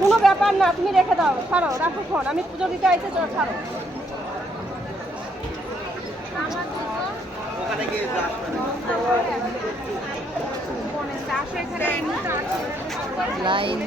কোনো ব্যাপার না, তুমি রেখে দাও, ছাড়ো, রাখো ফোন, আমি পুজো দিতে আইতে, ছাড়ো। লাইন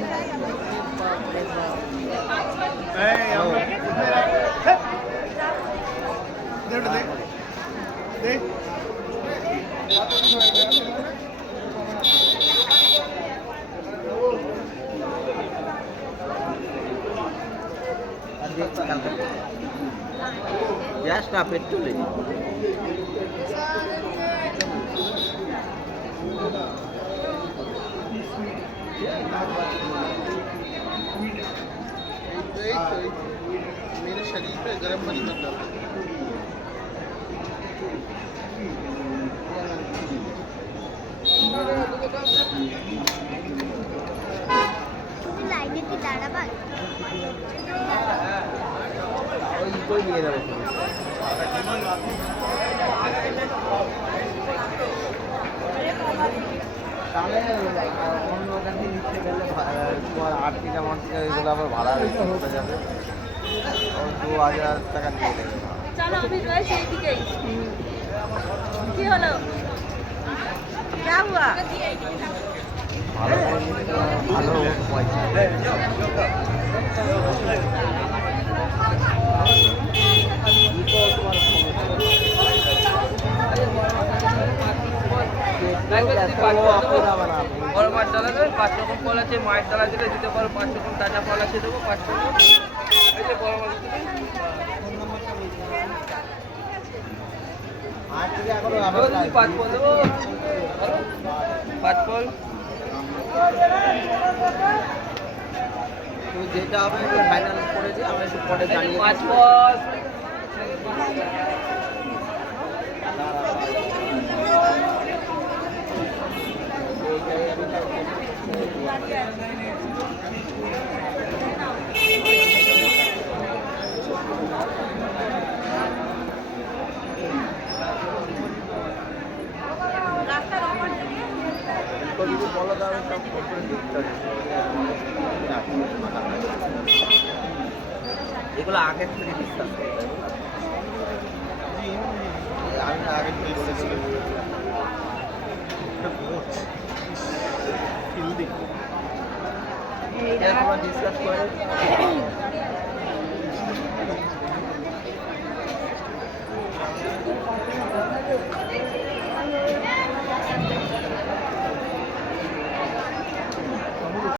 গ্যাস না পেট্রোলে मेरे शरीर पे गर्म पानी मत डालो লাইনে কি দাঁড়াবার ওই কই নিয়ে যাবে তাহলে অন্য কাছে নিতে গেলে তোমার আর্টিকা মার্টিকা এগুলো আবার ভাড়া হতে যাবে 2000 টাকা নিয়ে নেবে চলো অফিস যাই, সেই দিকেই। কি হলো? क्या हुआ? ভালো ভালো পয়সা বড় মাছ ডালা দেবে, 5 রকম ফল আছে, মায়ের ডালা দিলে দিতে পারো, 5 রকম তাজা ফল আছে দেবো, 5 রকম। এই যে বড় মাছ দিলে 5 ফল দেবো, 5 ফল। তুমি যেটা হবে একটু ফাইনাল করে দিয়ে আমরা একটু পরে জানিয়ে 5 ফল। যদি বলো তাহলে সব করে দিতে এগুলো আগের থেকে ডিসকাস করতে হবে আমি আগে থেকে বলেছিলাম ডিসকাস করে